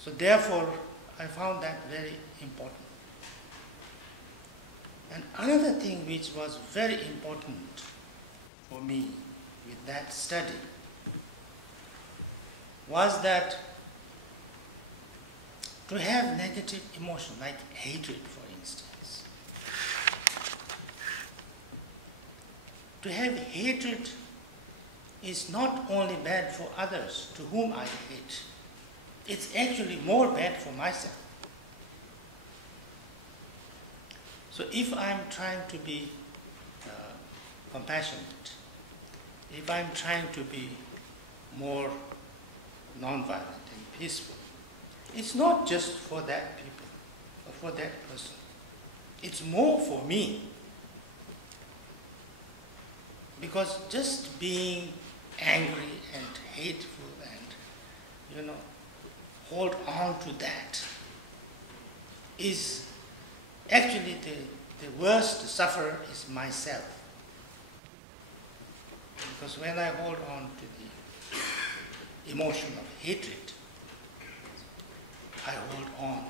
So therefore, I found that very important. And another thing which was very important for me with that study was that to have negative emotion, like hatred, for instance. To have hatred is not only bad for others to whom I hate, it's actually more bad for myself. So if I'm trying to be compassionate, if I'm trying to be more non-violent and peaceful, it's not just for that people or for that person. It's more for me. Because just being angry and hateful and, hold on to that is actually the worst sufferer is myself. Because when I hold on to the emotion of hatred, I hold on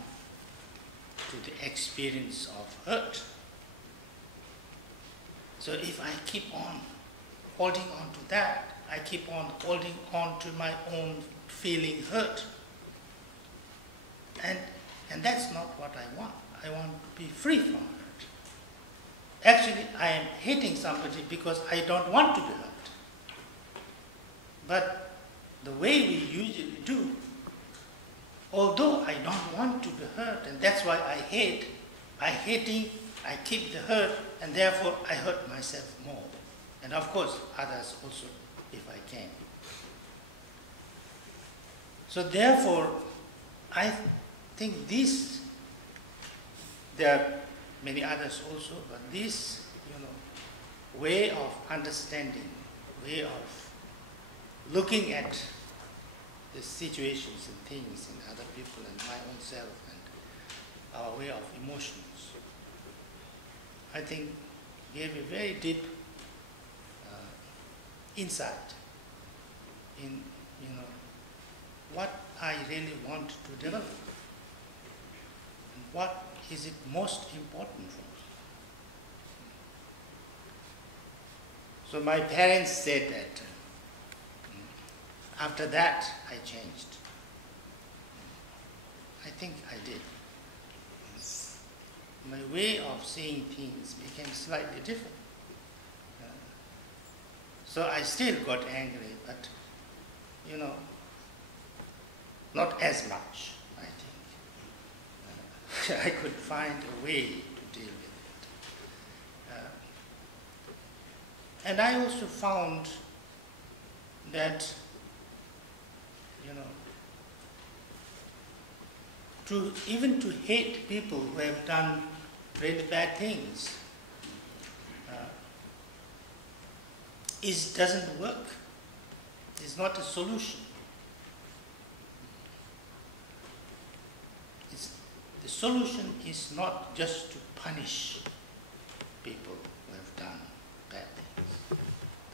to the experience of hurt. So if I keep on holding on to that, I keep on holding on to my own feeling hurt. And that's not what I want. I want to be free from hurt. Actually, I am hating somebody because I don't want to be hurt. But the way we usually do, although I don't want to be hurt, and that's why I hate, by hating, I keep the hurt, and therefore I hurt myself more. And of course, others also, if I can. So therefore, I think there are many others also, but this, way of understanding, way of looking at the situations and things in other people and my own self and our way of emotions, I think gave a very deep insight in, what I really want to develop and what is it most important for me. So my parents said that after that I changed. I think I did. My way of seeing things became slightly different. So I still got angry, but, not as much, I think. I could find a way to deal with it. And I also found that, even to hate people who have done really bad things, doesn't work. It's not a solution. The solution is not just to punish people who have done bad things.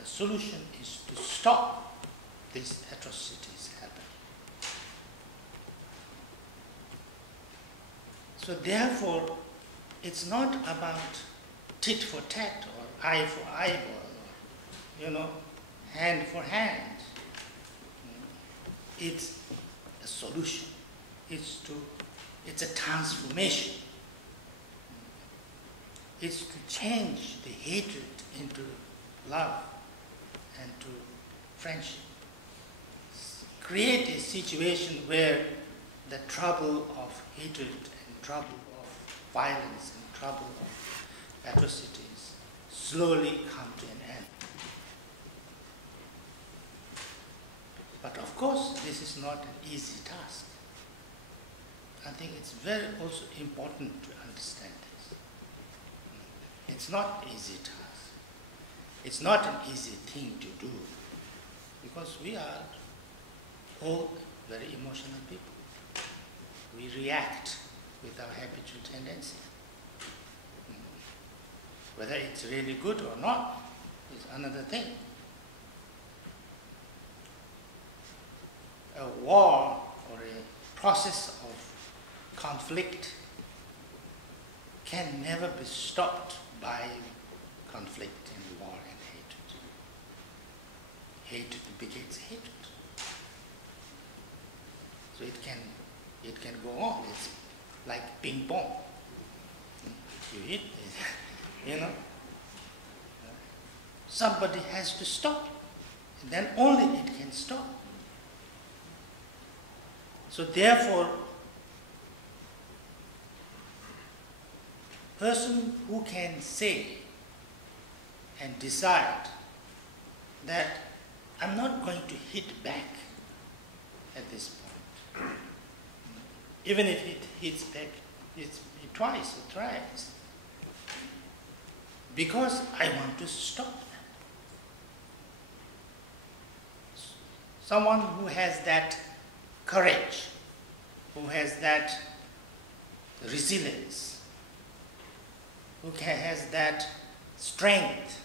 The solution is to stop these atrocities happening. So therefore, it's not about tit for tat or eye for eyeball, hand for hand. It's a solution. It's a transformation. It's to change the hatred into love and to friendship. Create a situation where the trouble of hatred and trouble of violence and trouble of atrocities slowly come to an end. But of course, this is not an easy task. I think it's very also important to understand this. It's not an easy task. It's not an easy thing to do because we are all very emotional people. We react with our habitual tendency. Whether it's really good or not is another thing. A war or a process of conflict can never be stopped by conflict and war and hatred. Hatred begets hatred. So it can go on. It's like ping pong. You hit, you know. Somebody has to stop. And then only it can stop. So therefore, person who can say and decide that I'm not going to hit back at this point. Even if it hits back twice or thrice. Because I want to stop that. Someone who has that courage, who has that resilience, who has that strength,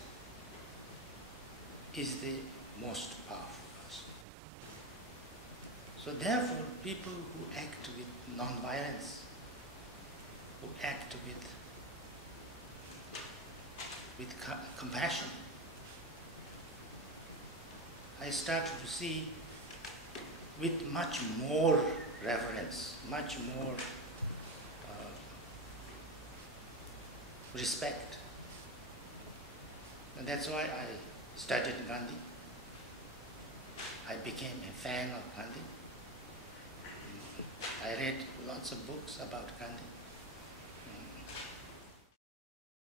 is the most powerful person. So therefore, people who act with non-violence, who act with compassion, I started to see with much more reverence, much more respect. And that's why I studied Gandhi. I became a fan of Gandhi. I read lots of books about Gandhi.